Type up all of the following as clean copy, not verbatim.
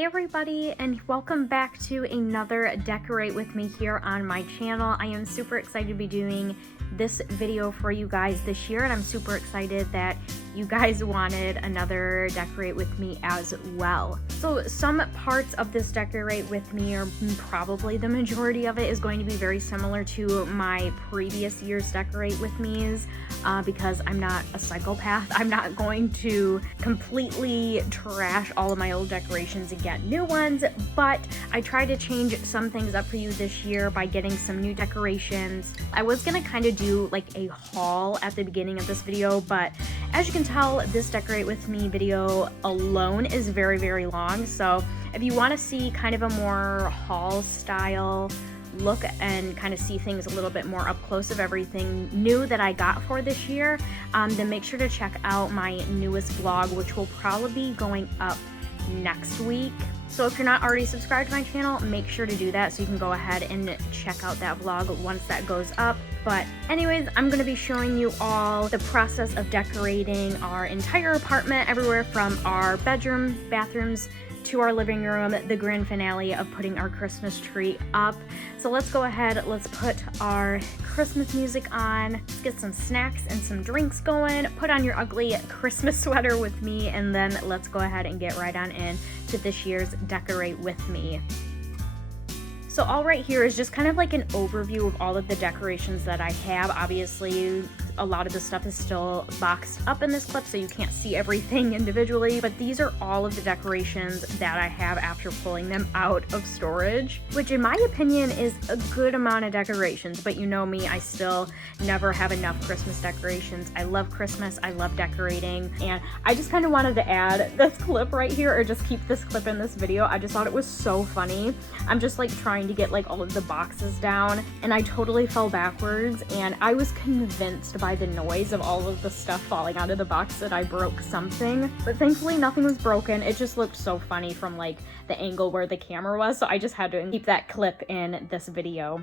Hey everybody, and welcome back to another Decorate With Me here on my channel. I am super excited to be doing this video for you guys this year, and I'm super excited that you guys wanted another Decorate With Me as well. So some parts of this Decorate With Me, or probably the majority of it, is going to be very similar to my previous year's Decorate With Me's because I'm not a psychopath. I'm not going to completely trash all of my old decorations and get new ones, but I tried to change some things up for you this year by getting some new decorations. I was gonna kind of do like a haul at the beginning of this video, but as you can tell, this Decorate With Me video alone is very, very long. So if you want to see kind of a more haul style look and kind of see things a little bit more up close of everything new that I got for this year, then make sure to check out my newest vlog, which will probably be going up next week. So if you're not already subscribed to my channel, make sure to do that so you can go ahead and check out that vlog once that goes up. But anyways, I'm going to be showing you all the process of decorating our entire apartment, everywhere from our bedroom, bathrooms, to our living room, the grand finale of putting our Christmas tree up. So let's go ahead, let's put our Christmas music on, let's get some snacks and some drinks going, put on your ugly Christmas sweater with me, and then let's go ahead and get right on in to this year's Decorate With Me. So all right here is just kind of like an overview of all of the decorations that I have. Obviously, a lot of the stuff is still boxed up in this clip, so you can't see everything individually, but these are all of the decorations that I have after pulling them out of storage, which in my opinion is a good amount of decorations. But you know me, I still never have enough Christmas decorations. I love Christmas, I love decorating, and I just kind of wanted to add this clip right here, or just keep this clip in this video. I just thought it was so funny. I'm just like trying to get like all of the boxes down, and I totally fell backwards, and I was convinced by the noise of all of the stuff falling out of the box that I broke something, but thankfully nothing was broken. It just looked so funny from like the angle where the camera was, so I just had to keep that clip in this video.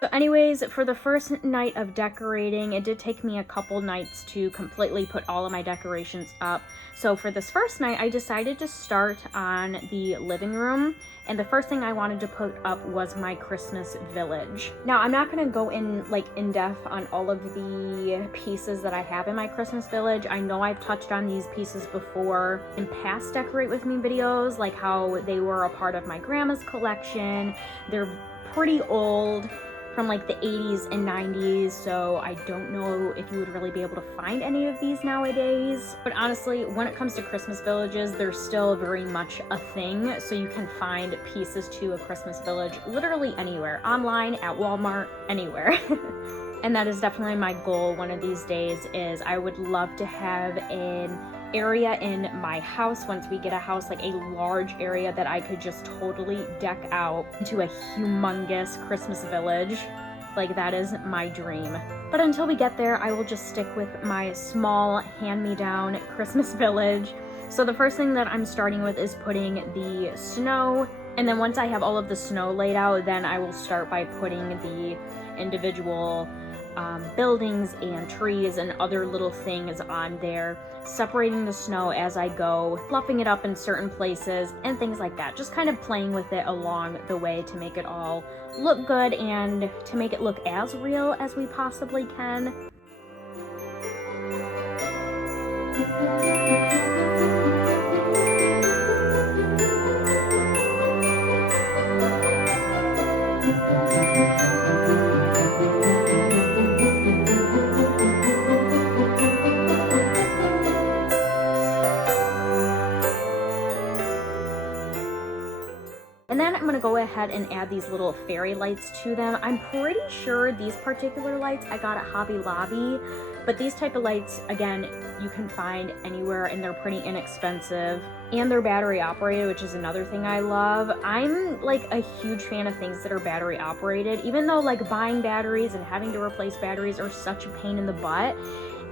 So anyways, for the first night of decorating, it did take me a couple nights to completely put all of my decorations up. So for this first night, I decided to start on the living room, and the first thing I wanted to put up was my Christmas village. Now, I'm not going to go in depth on all of the pieces that I have in my Christmas village. I know I've touched on these pieces before in past Decorate With Me videos, like how they were a part of my grandma's collection. They're pretty old, from like the 80s and 90s, so I don't know if you would really be able to find any of these nowadays. But honestly, when it comes to Christmas villages, they're still very much a thing, so you can find pieces to a Christmas village literally anywhere, online, at Walmart, anywhere. And that is definitely my goal one of these days. Is I would love to have an area in my house, once we get a house, like a large area that I could just totally deck out into a humongous Christmas village. Like, that is my dream. But until we get there, I will just stick with my small hand-me-down Christmas village. So the first thing that I'm starting with is putting the snow, and then once I have all of the snow laid out, then I will start by putting the individual buildings and trees and other little things on there, separating the snow as I go, fluffing it up in certain places and things like that, just kind of playing with it along the way to make it all look good and to make it look as real as we possibly can. And then I'm going to go ahead and add these little fairy lights to them. I'm pretty sure these particular lights I got at Hobby Lobby, but these type of lights, again, you can find anywhere, and they're pretty inexpensive, and they're battery operated, which is another thing I love. I'm like a huge fan of things that are battery operated, even though like buying batteries and having to replace batteries are such a pain in the butt.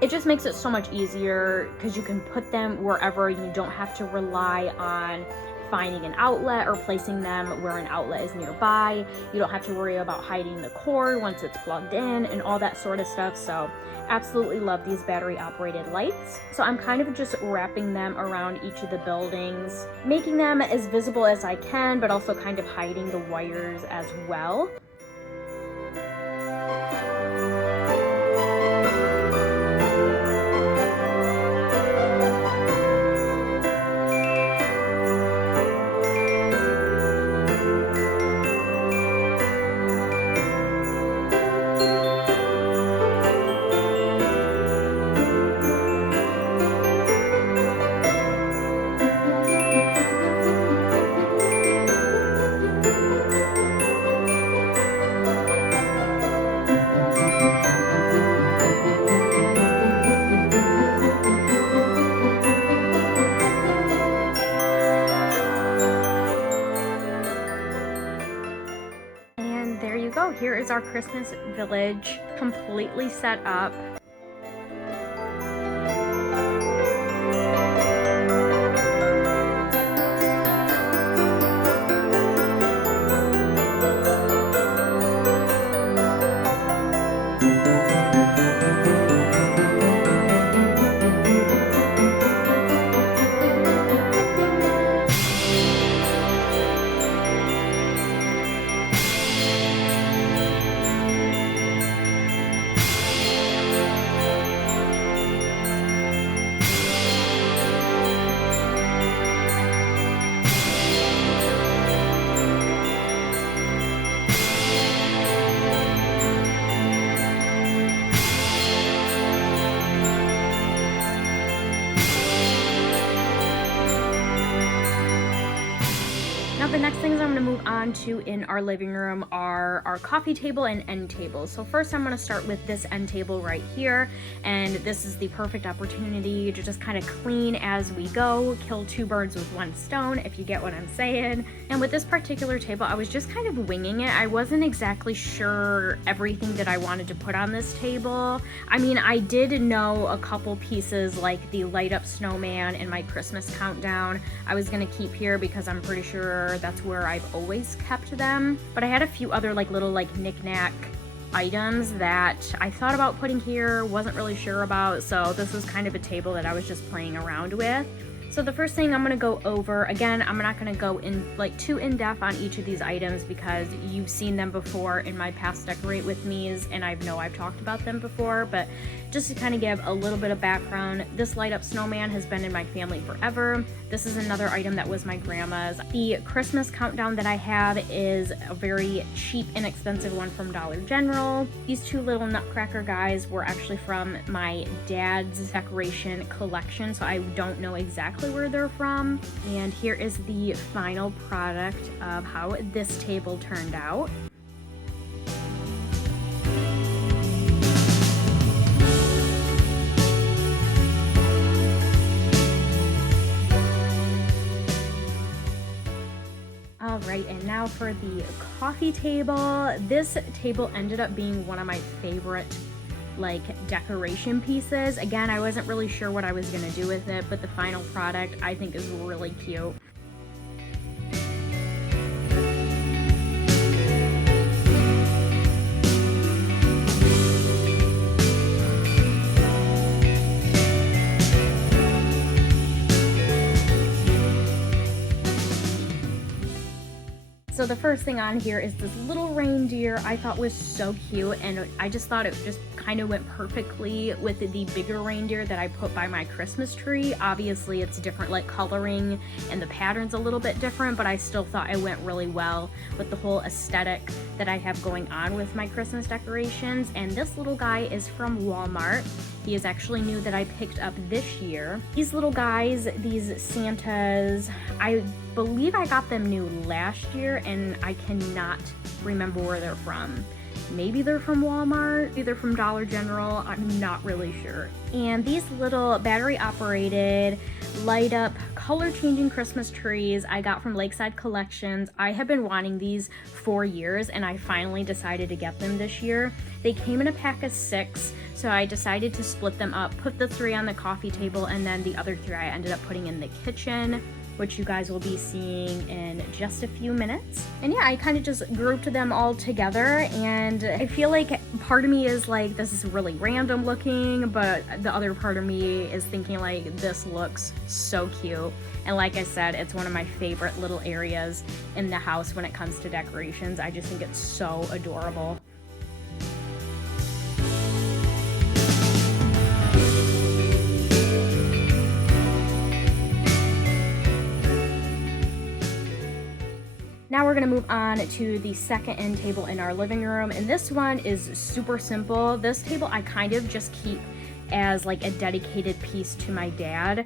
It just makes it so much easier because you can put them wherever. You don't have to rely on finding an outlet or placing them where an outlet is nearby. You don't have to worry about hiding the cord once it's plugged in and all that sort of stuff. So absolutely love these battery operated lights. So I'm kind of just wrapping them around each of the buildings, making them as visible as I can, but also kind of hiding the wires as well. There you go. Here is our Christmas village completely set up. Now the next things I'm going to move on to in our living room are our coffee table and end table. So first I'm going to start with this end table right here, and this is the perfect opportunity to just kind of clean as we go, kill two birds with one stone, if you get what I'm saying. And with this particular table, I was just kind of winging it. I wasn't exactly sure everything that I wanted to put on this table. I mean, I did know a couple pieces like the light up snowman and my Christmas countdown I was going to keep here because I'm pretty sure that's where I've always kept them. But I had a few other little knick-knack items that I thought about putting here, wasn't really sure about, so this is kind of a table that I was just playing around with. So the first thing I'm going to go over, again, I'm not going to go in too in-depth on each of these items because you've seen them before in my past Decorate With Me's, and I know I've talked about them before, but just to kind of give a little bit of background, this light up snowman has been in my family forever. This is another item that was my grandma's. The Christmas countdown that I have is a very cheap, inexpensive one from Dollar General. These two little nutcracker guys were actually from my dad's decoration collection, so I don't know exactly where they're from. And here is the final product of how this table turned out. Alright, and now for the coffee table. This table ended up being one of my favorite decoration pieces. Again, I wasn't really sure what I was going to do with it, but the final product I think is really cute. So the first thing on here is this little reindeer I thought was so cute, and I just thought it just kind of went perfectly with the bigger reindeer that I put by my Christmas tree. Obviously it's different coloring and the pattern's a little bit different, but I still thought it went really well with the whole aesthetic that I have going on with my Christmas decorations. And this little guy is from Walmart. He is actually new that I picked up this year. These little guys, these Santas, I believe I got them new last year and I cannot remember where they're from. Maybe they're from Walmart, maybe they're from Dollar General, I'm not really sure. And these little battery operated light up color changing Christmas trees I got from Lakeside Collections. I have been wanting these for years and I finally decided to get them this year. They came in a pack of 6, so I decided to split them up, put the 3 on the coffee table, and then the other 3 I ended up putting in the kitchen. which you guys will be seeing in just a few minutes. And yeah, I kind of just grouped them all together, and I feel like part of me is like, this is really random looking, but the other part of me is thinking like, this looks so cute. And like I said, it's one of my favorite little areas in the house when it comes to decorations. I just think it's so adorable. Now we're gonna move on to the second end table in our living room, and this one is super simple. This table I kind of just keep as like a dedicated piece to my dad.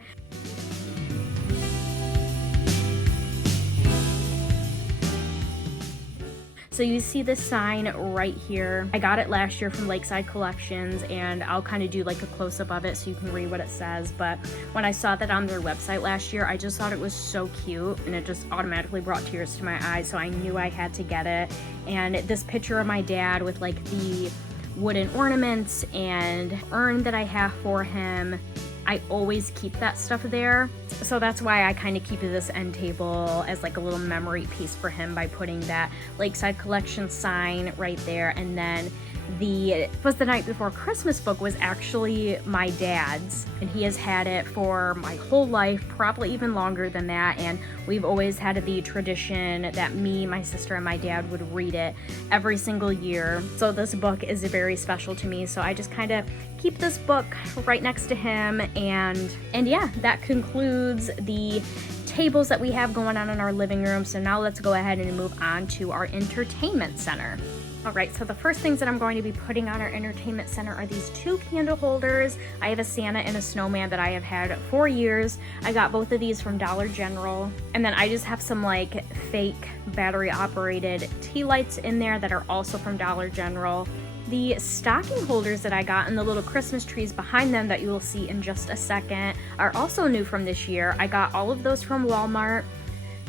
So you see this sign right here. I got it last year from Lakeside Collections, and I'll kind of do like a close-up of it so you can read what it says. But when I saw that on their website last year, I just thought it was so cute, and it just automatically brought tears to my eyes, so I knew I had to get it. And this picture of my dad with like the wooden ornaments and urn that I have for him, I always keep that stuff there. So that's why I kind of keep this end table as like a little memory piece for him by putting that Lakeside Collection sign right there. And then the Was the Night Before Christmas book was actually my dad's, and he has had it for my whole life, probably even longer than that. And we've always had the tradition that me, my sister, and my dad would read it every single year. So this book is very special to me, so I just kind of keep this book right next to him. And yeah, that concludes the tables that we have going on in our living room. So now let's go ahead and move on to our entertainment center. All right, so the first things that I'm going to be putting on our entertainment center are these two candle holders. I have a Santa and a snowman that I have had for years. I got both of these from Dollar General. And then I just have some like fake battery operated tea lights in there that are also from Dollar General. The stocking holders that I got and the little Christmas trees behind them that you will see in just a second are also new from this year. I got all of those from Walmart.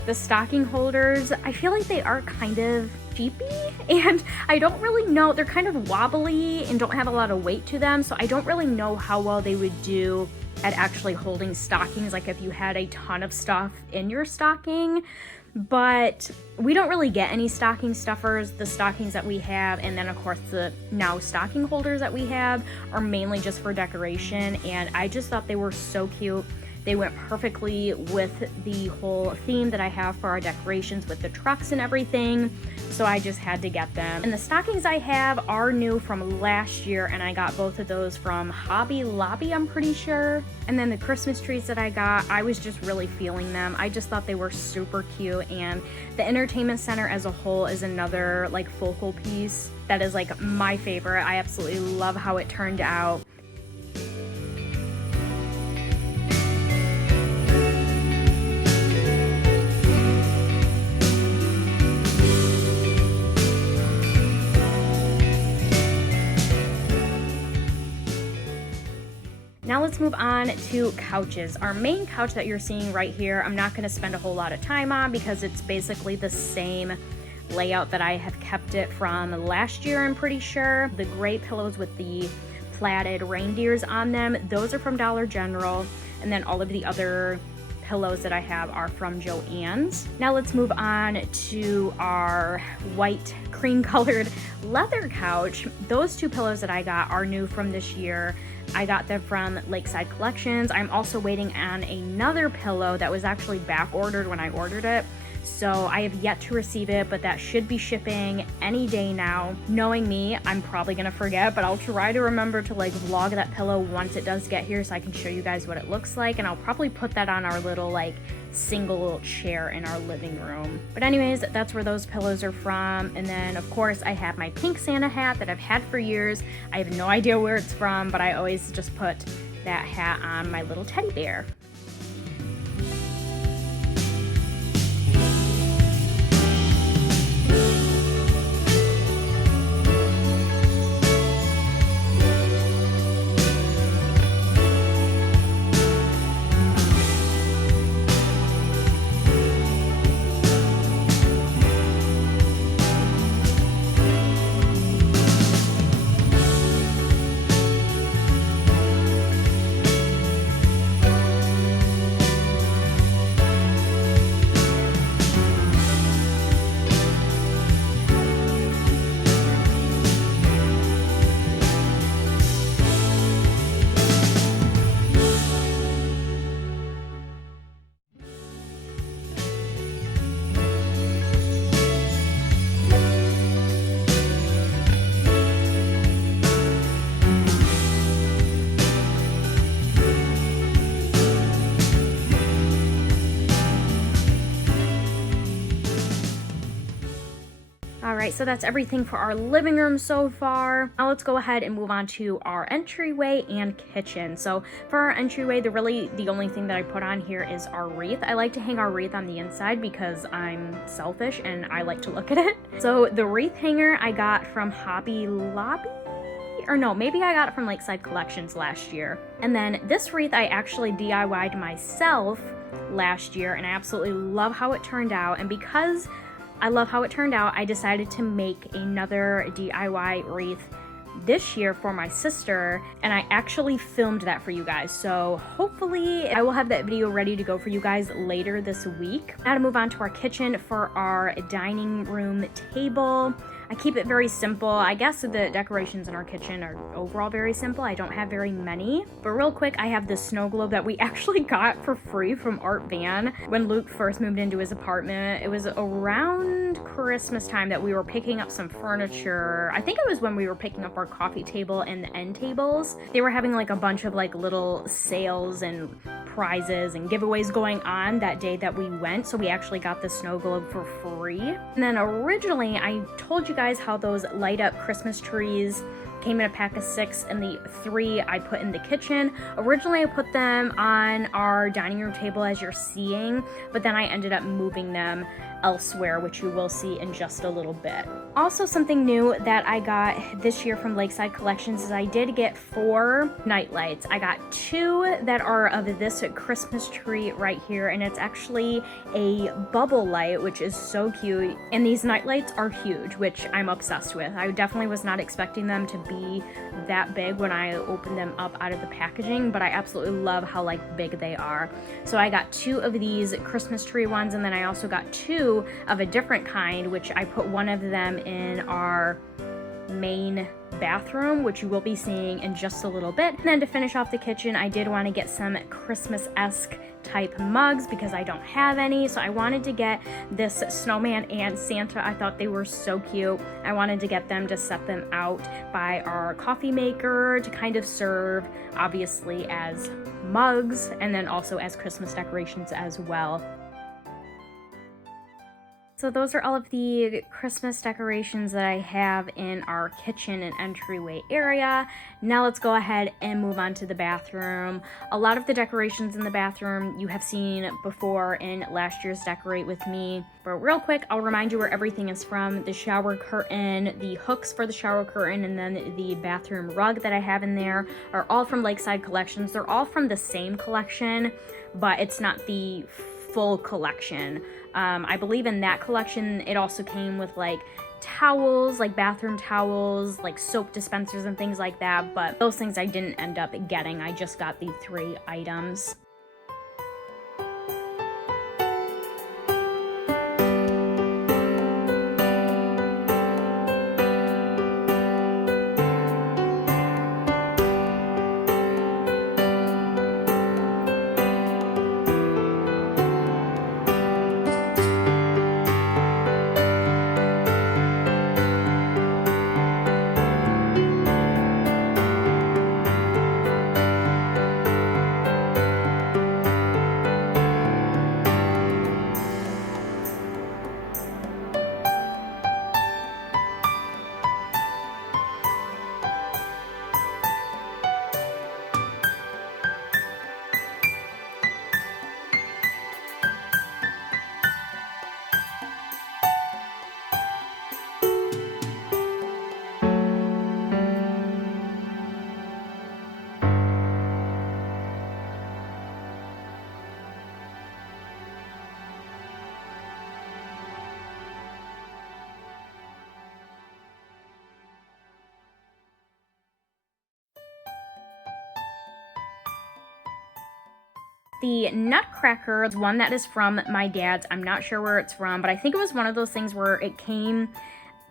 The stocking holders, I feel like they are kind of cheapy, and I don't really know, they're kind of wobbly and don't have a lot of weight to them, so I don't really know how well they would do at actually holding stockings, like if you had a ton of stuff in your stocking. But we don't really get any stocking stuffers. The stockings that we have, and then of course the now stocking holders that we have, are mainly just for decoration, and I just thought they were so cute. They went perfectly with the whole theme that I have for our decorations with the trucks and everything, so I just had to get them. And the stockings I have are new from last year, and I got both of those from Hobby Lobby, I'm pretty sure. And then the Christmas trees that I got, I was just really feeling them. I just thought they were super cute, and the entertainment center as a whole is another like focal piece that is like my favorite. I absolutely love how it turned out. Now let's move on to couches. Our main couch that you're seeing right here, I'm not going to spend a whole lot of time on because it's basically the same layout that I have kept it from last year, I'm pretty sure. The gray pillows with the platted reindeers on them, those are from Dollar General, and then all of the other pillows that I have are from Joann's. Now let's move on to our white cream colored leather couch. Those two pillows that I got are new from this year. I got them from Lakeside Collections. I'm also waiting on another pillow that was actually back ordered when I ordered it. So I have yet to receive it, but that should be shipping any day now. Knowing me, I'm probably gonna forget, but I'll try to remember to like vlog that pillow once it does get here so I can show you guys what it looks like, and I'll probably put that on our little like single chair in our living room. But anyways, that's where those pillows are from. And then of course I have my pink Santa hat that I've had for years. I have no idea where it's from, but I always just put that hat on my little teddy bear. All right, so that's everything for our living room so far. Now let's go ahead and move on to our entryway and kitchen. So for our entryway, the only thing that I put on here is our wreath. I like to hang our wreath on the inside because I'm selfish and I like to look at it. So the wreath hanger I got from Hobby Lobby? Or no, maybe I got it from Lakeside Collections last year. And then this wreath I actually DIY'd myself last year, and I absolutely love how it turned out. And because I love how it turned out, I decided to make another DIY wreath this year for my sister, and I actually filmed that for you guys. So hopefully I will have that video ready to go for you guys later this week. Now to move on to our kitchen for our dining room table. I keep it very simple. I guess the decorations in our kitchen are overall very simple. I don't have very many. But real quick, I have this snow globe that we actually got for free from Art Van when Luke first moved into his apartment. It was around Christmas time that we were picking up some furniture. I think it was when we were picking up our coffee table and the end tables. They were having like a bunch of like little sales and prizes and giveaways going on that day that we went, so we actually got the snow globe for free. And then originally I told you guys how those light up Christmas trees came in a pack of 6, and the 3 I put in the kitchen. Originally I put them on our dining room table as you're seeing, but then I ended up moving them elsewhere, which you will see in just a little bit. Also, something new that I got this year from Lakeside Collections is I did get 4 night lights. I got 2 that are of this Christmas tree right here, and it's actually a bubble light, which is so cute. And these night lights are huge, which I'm obsessed with. I definitely was not expecting them to be that big when I opened them up out of the packaging, but I absolutely love how like big they are. So I got 2 of these Christmas tree ones, and then I also got 2 of a different kind, which I put one of them in our main bathroom, which you will be seeing in just a little bit. And then to finish off the kitchen, I did want to get some Christmas-esque type mugs because I don't have any, so I wanted to get this snowman and Santa. I thought they were so cute. I wanted to get them to set them out by our coffee maker to kind of serve obviously as mugs and then also as Christmas decorations as well. So those are all of the Christmas decorations that I have in our kitchen and entryway area. Now let's go ahead and move on to the bathroom. A lot of the decorations in the bathroom you have seen before in last year's Decorate With Me. But real quick, I'll remind you where everything is from. The shower curtain, the hooks for the shower curtain, and then the bathroom rug that I have in there are all from Lakeside Collections. They're all from the same collection, but it's not the full collection. I believe in that collection it also came with like towels, like bathroom towels, like soap dispensers and things like that, but those things I didn't end up getting. I just got the 3 items. The Nutcracker is one that is from my dad's. I'm not sure where it's from, but I think it was one of those things where it came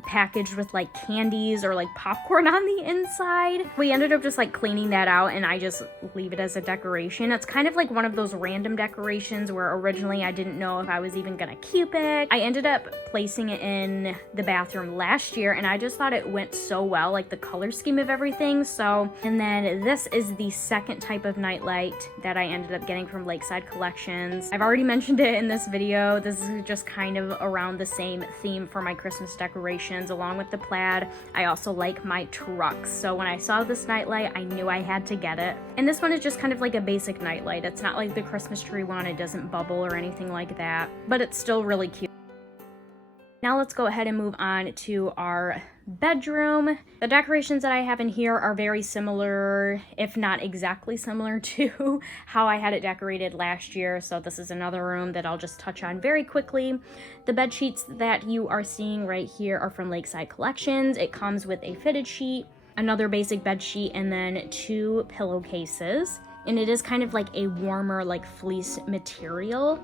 packaged with like candies or like popcorn on the inside. We ended up just like cleaning that out, and I just leave it as a decoration. It's kind of like one of those random decorations where originally I didn't know if I was even gonna keep it. I ended up placing it in the bathroom last year, and I just thought it went so well, like the color scheme of everything. So, and then this is the second type of nightlight that I ended up getting from Lakeside Collections. I've already mentioned it in this video. This is just kind of around the same theme for my Christmas decoration. decorations along with the plaid. I also like my trucks. So when I saw this nightlight, I knew I had to get it. And this one is just kind of like a basic nightlight. It's not like the Christmas tree one. It doesn't bubble or anything like that, but it's still really cute. Now let's go ahead and move on to our bedroom. The decorations that I have in here are very similar, if not exactly similar, to how I had it decorated last year. So this is another room that I'll just touch on very quickly. The bed sheets that you are seeing right here are from Lakeside Collections. It comes with a fitted sheet, another basic bed sheet, and then 2 pillowcases. And it is kind of like a warmer, like fleece material.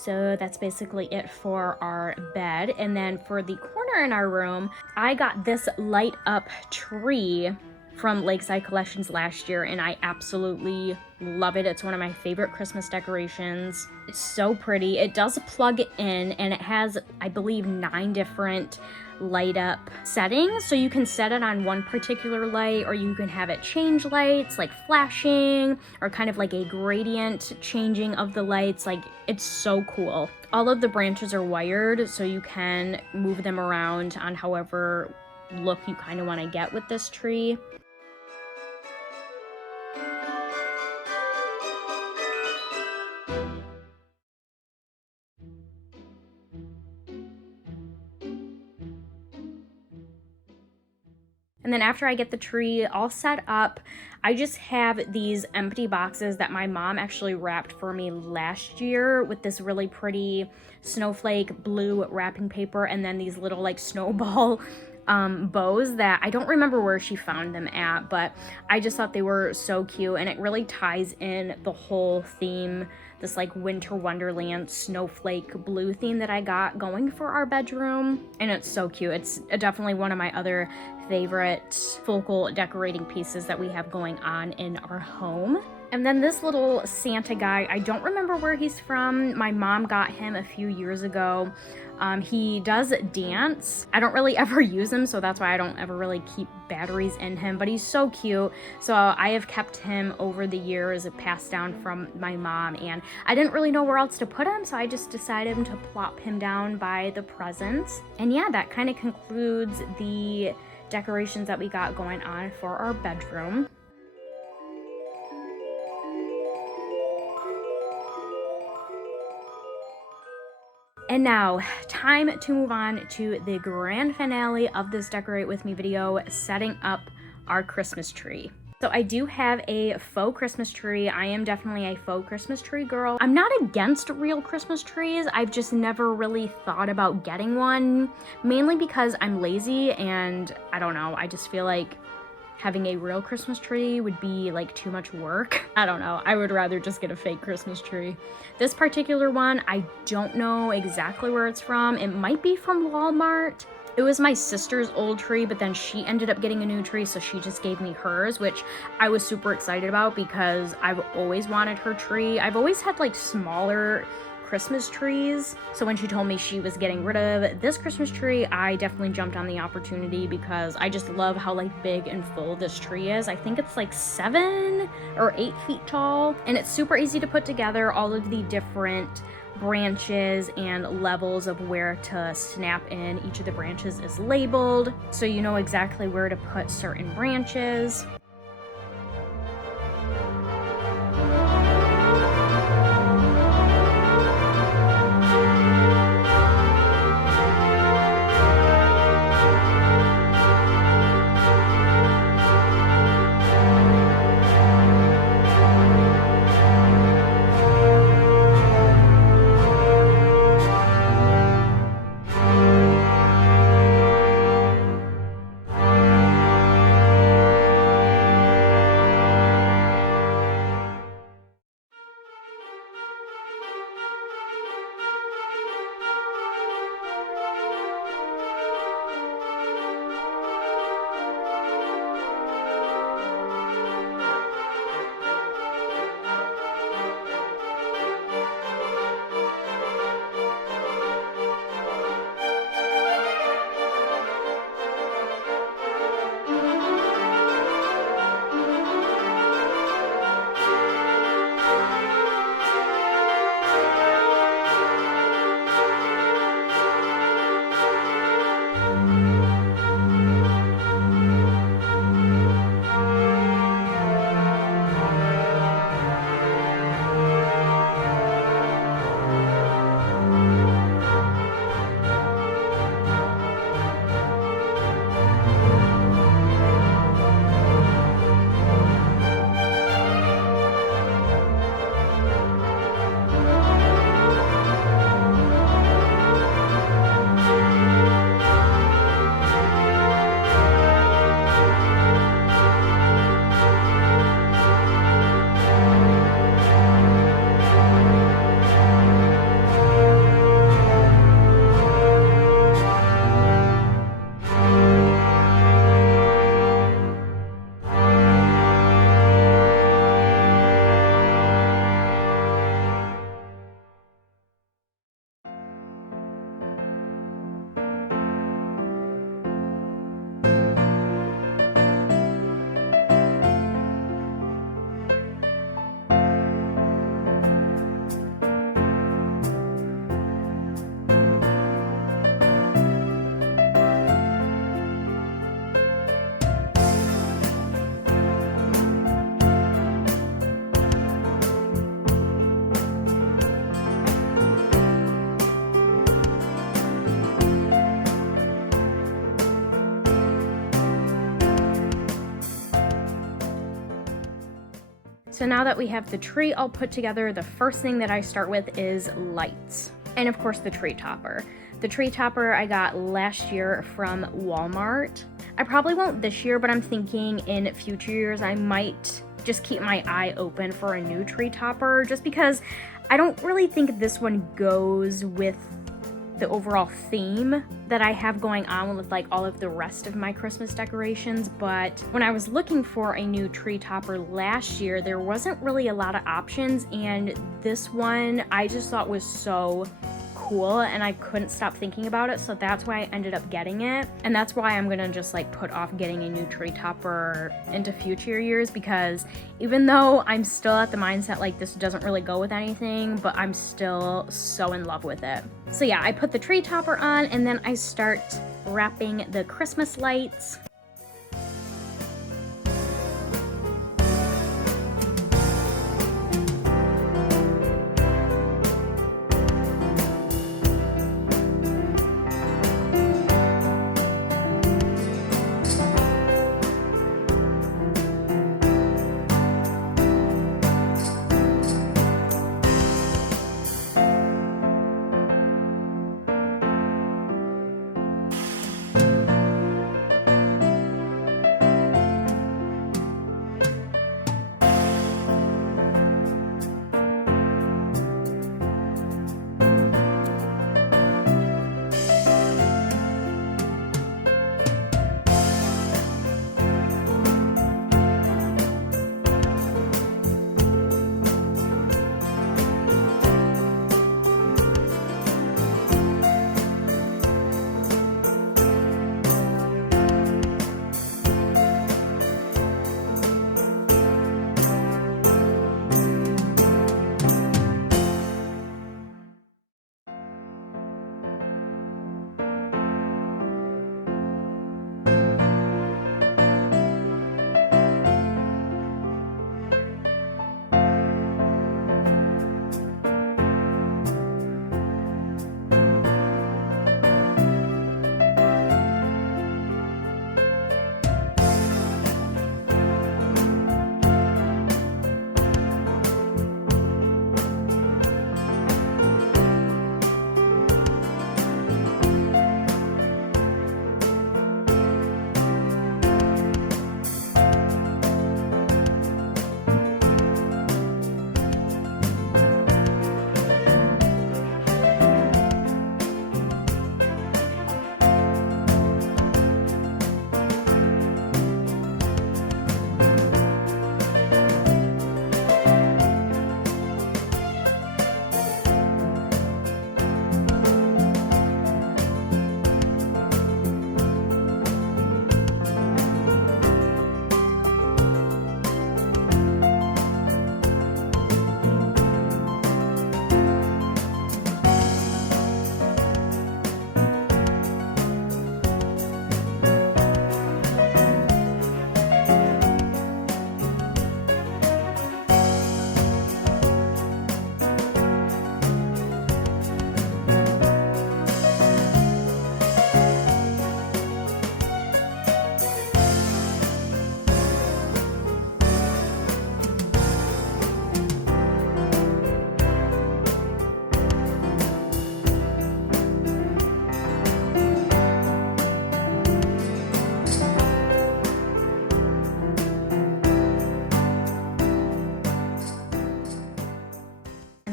So that's basically it for our bed. And then for the corner in our room, I got this light up tree from Lakeside Collections last year, and I absolutely love it. It's one of my favorite Christmas decorations. It's so pretty. It does plug in, and it has, I believe, 9 different light up settings. So you can set it on one particular light, or you can have it change lights, like flashing, or kind of like a gradient changing of the lights. Like, it's so cool. All of the branches are wired, so you can move them around on however look you kind of want to get with this tree. And then after I get the tree all set up, I just have these empty boxes that my mom actually wrapped for me last year with this really pretty snowflake blue wrapping paper, and then these little like snowball bows that I don't remember where she found them at, but I just thought they were so cute, and it really ties in the whole theme, this like winter wonderland snowflake blue theme that I got going for our bedroom, and it's so cute. It's definitely one of my other favorite focal decorating pieces that we have going on in our home. And then this little Santa guy, I don't remember where he's from. My mom got him a few years ago. He does dance. I don't really ever use him, so that's why I don't ever really keep batteries in him, but he's so cute. So I have kept him over the years, passed down from my mom, and I didn't really know where else to put him, so I just decided to plop him down by the presents. And yeah, that kind of concludes the decorations that we got going on for our bedroom. And now, time to move on to the grand finale of this Decorate With Me video, setting up our Christmas tree. So I do have a faux Christmas tree. I am definitely a faux Christmas tree girl. I'm not against real Christmas trees. I've just never really thought about getting one, mainly because I'm lazy and I don't know, I just feel like having a real Christmas tree would be like too much work. I don't know, I would rather just get a fake Christmas tree. This particular one, I don't know exactly where it's from. It might be from Walmart. It was my sister's old tree, but then she ended up getting a new tree, so she just gave me hers, which I was super excited about because I've always wanted her tree. I've always had like smaller Christmas trees, so when she told me she was getting rid of this Christmas tree, I definitely jumped on the opportunity because I just love how like big and full this tree is. I think it's like 7 or 8 feet tall, and it's super easy to put together. All of the different branches and levels of where to snap in each of the branches is labeled, so you know exactly where to put certain branches. So now that we have the tree all put together, the first thing that I start with is lights. And of course the tree topper. The tree topper I got last year from Walmart. I probably won't this year, but I'm thinking in future years I might just keep my eye open for a new tree topper, just because I don't really think this one goes with the overall theme that I have going on with like all of the rest of my Christmas decorations. But when I was looking for a new tree topper last year, there wasn't really a lot of options, and this one I just thought was so cool and I couldn't stop thinking about it, so that's why I ended up getting it. And that's why I'm gonna just like put off getting a new tree topper into future years, because even though I'm still at the mindset like this doesn't really go with anything, but I'm still so in love with it. So yeah, I put the tree topper on and then I start wrapping the Christmas lights.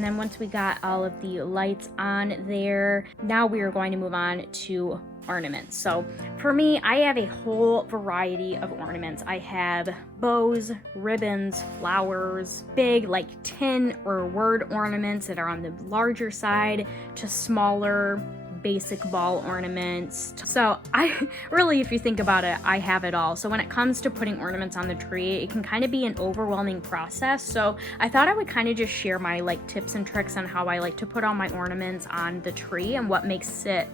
then once we got all of the lights on there, now we are going to move on to ornaments. So for me, I have a whole variety of ornaments. I have bows, ribbons, flowers, big like tin or word ornaments that are on the larger side to smaller basic ball ornaments. So I really, if you think about it, I have it all. So when it comes to putting ornaments on the tree, it can kind of be an overwhelming process. So I thought I would kind of just share my like tips and tricks on how I like to put all my ornaments on the tree and what makes it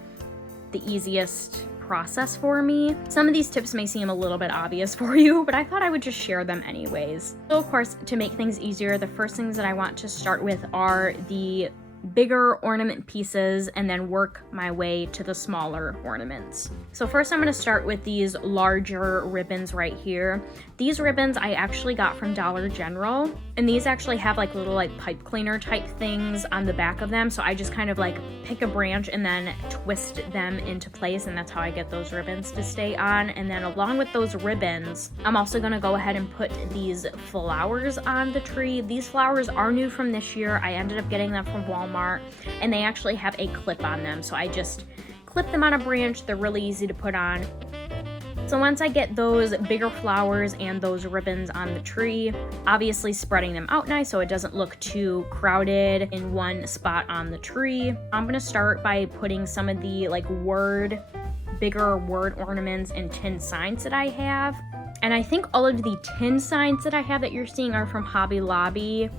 the easiest process for me. Some of these tips may seem a little bit obvious for you, but I thought I would just share them anyways. So of course, to make things easier, the first things that I want to start with are the bigger ornament pieces and then work my way to the smaller ornaments. So first I'm going to start with these larger ribbons right here. These ribbons I actually got from Dollar General, and these actually have like little like pipe cleaner type things on the back of them. So I just kind of like pick a branch and then twist them into place, and that's how I get those ribbons to stay on. And then along with those ribbons, I'm also going to go ahead and put these flowers on the tree. These flowers are new from this year. I ended up getting them from Walmart, and they actually have a clip on them. So I just clip them on a branch. They're really easy to put on. So once I get those bigger flowers and those ribbons on the tree, obviously spreading them out nice so it doesn't look too crowded in one spot on the tree, I'm gonna start by putting some of the like bigger word ornaments and tin signs that I have. And I think all of the tin signs that I have that you're seeing are from Hobby Lobby.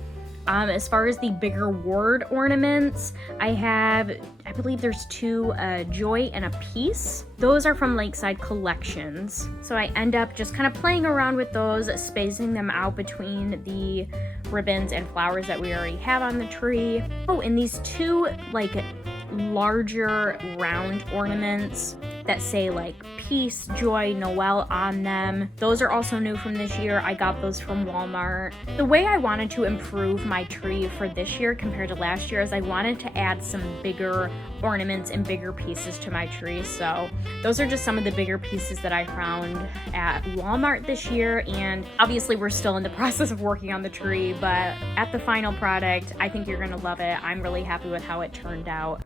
As far as the bigger word ornaments, I believe there's 2, Joy and a Peace. Those are from Lakeside Collections. So I end up just kind of playing around with those, spacing them out between the ribbons and flowers that we already have on the tree. Oh, and these 2 like larger round ornaments that say like Peace, Joy, Noel on them. Those are also new from this year. I got those from Walmart. The way I wanted to improve my tree for this year compared to last year is I wanted to add some bigger ornaments and bigger pieces to my tree. So those are just some of the bigger pieces that I found at Walmart this year. And obviously we're still in the process of working on the tree, but at the final product, I think you're gonna love it. I'm really happy with how it turned out.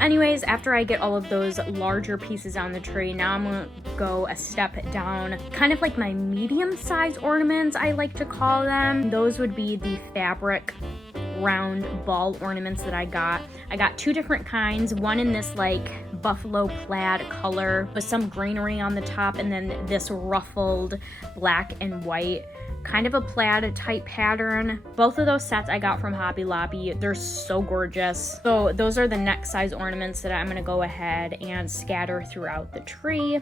Anyways, after I get all of those larger pieces on the tree, now I'm gonna go a step down, kind of like my medium-sized ornaments, I like to call them. Those would be the fabric round ball ornaments that I got. I got 2 different kinds, one in this like buffalo plaid color with some greenery on the top, and then this ruffled black and white kind of a plaid type pattern. Both of those sets I got from Hobby Lobby. They're so gorgeous. So those are the next size ornaments that I'm gonna go ahead and scatter throughout the tree.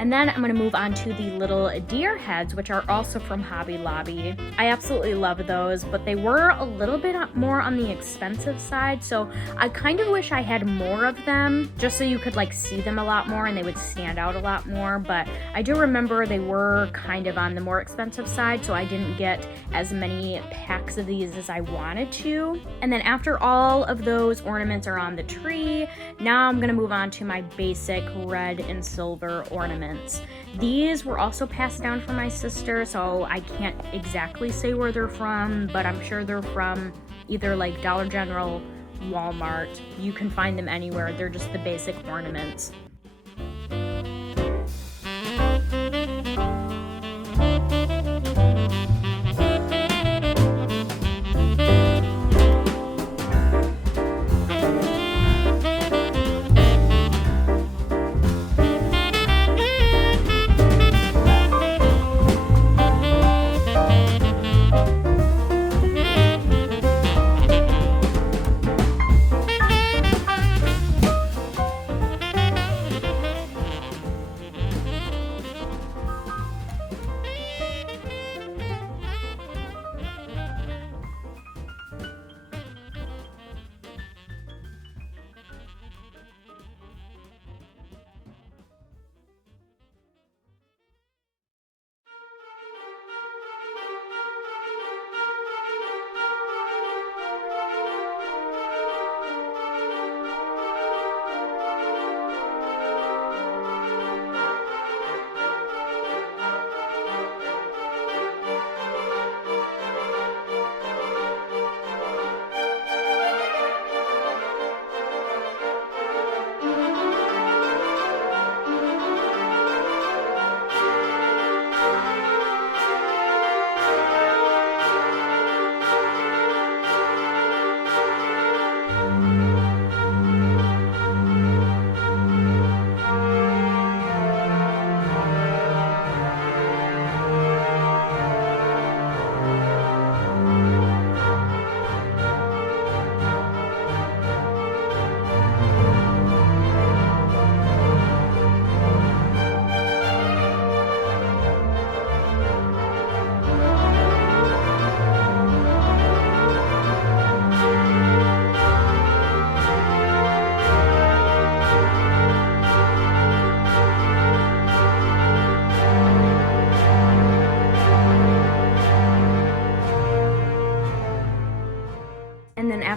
And then I'm going to move on to the little deer heads, which are also from Hobby Lobby. I absolutely love those, but they were a little bit more on the expensive side, so I kind of wish I had more of them, just so you could like see them a lot more and they would stand out a lot more. But I do remember they were kind of on the more expensive side, so I didn't get as many packs of these as I wanted to. And then after all of those ornaments are on the tree, now I'm going to move on to my basic red and silver ornaments. These were also passed down from my sister, so I can't exactly say where they're from, but I'm sure they're from either like Dollar General, Walmart. You can find them anywhere. They're just the basic ornaments.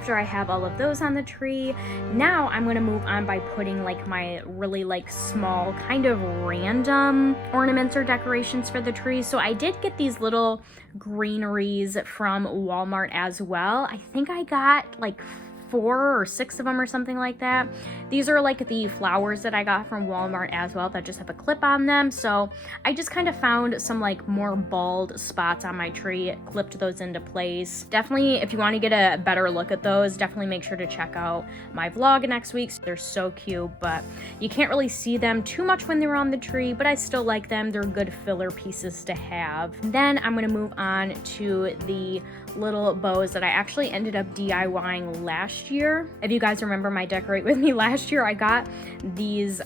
after I have all of those on the tree, now I'm gonna move on by putting like my really like small kind of random ornaments or decorations for the tree. So I did get these little greeneries from Walmart as well. I think I got like 4 or 6 of them or something like that. These are like the flowers that I got from Walmart as well that just have a clip on them. So I just kind of found some like more bald spots on my tree, clipped those into place. Definitely, if you want to get a better look at those, definitely make sure to check out my vlog next week. They're so cute, but you can't really see them too much when they're on the tree, but I still like them. They're good filler pieces to have. Then I'm going to move on to the little bows that I actually ended up DIYing last year. If you guys remember my decorate with me last year, I got these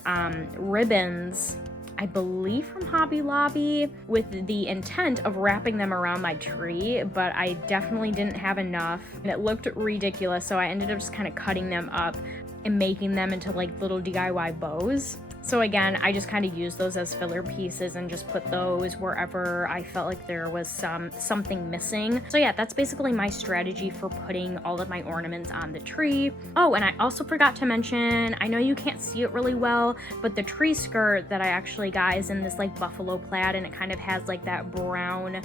ribbons, I believe from Hobby Lobby, with the intent of wrapping them around my tree, but I definitely didn't have enough and it looked ridiculous, so I ended up just kind of cutting them up and making them into like little DIY bows. So again, I just kind of used those as filler pieces and just put those wherever I felt like there was something missing. So yeah, that's basically my strategy for putting all of my ornaments on the tree. Oh, and I also forgot to mention, I know you can't see it really well, but the tree skirt that I actually got is in this like buffalo plaid, and it kind of has like that brown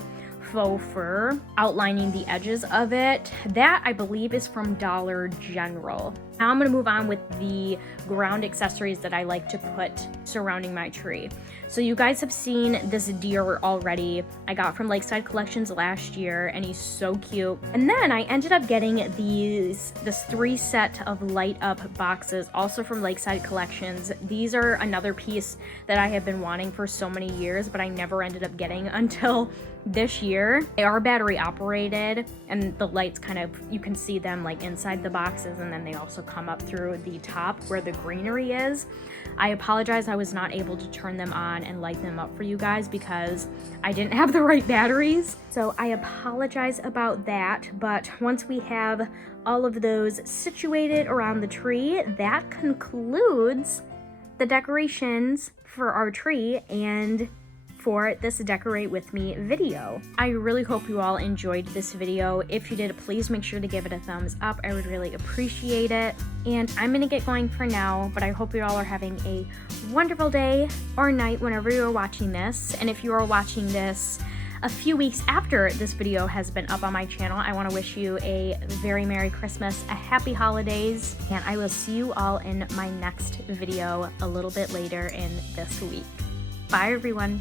faux fur outlining the edges of it. That I believe is from Dollar General. Now I'm gonna move on with the ground accessories that I like to put surrounding my tree. So you guys have seen this deer already. I got from Lakeside Collections last year, and he's so cute. And then I ended up getting this 3 set of light up boxes, also from Lakeside Collections. These are another piece that I have been wanting for so many years, but I never ended up getting until this year. They are battery operated, and the lights kind of, you can see them like inside the boxes, and then they also come up through the top where the greenery is. I apologize, I was not able to turn them on and light them up for you guys because I didn't have the right batteries. So I apologize about that, but once we have all of those situated around the tree, that concludes the decorations for our tree and for this decorate with me video. I really hope you all enjoyed this video. If you did, please make sure to give it a thumbs up. I would really appreciate it. And I'm gonna get going for now, but I hope you all are having a wonderful day or night whenever you're watching this. And if you are watching this a few weeks after this video has been up on my channel, I want to wish you a very Merry Christmas, a Happy Holidays, and I will see you all in my next video a little bit later in this week. Bye everyone.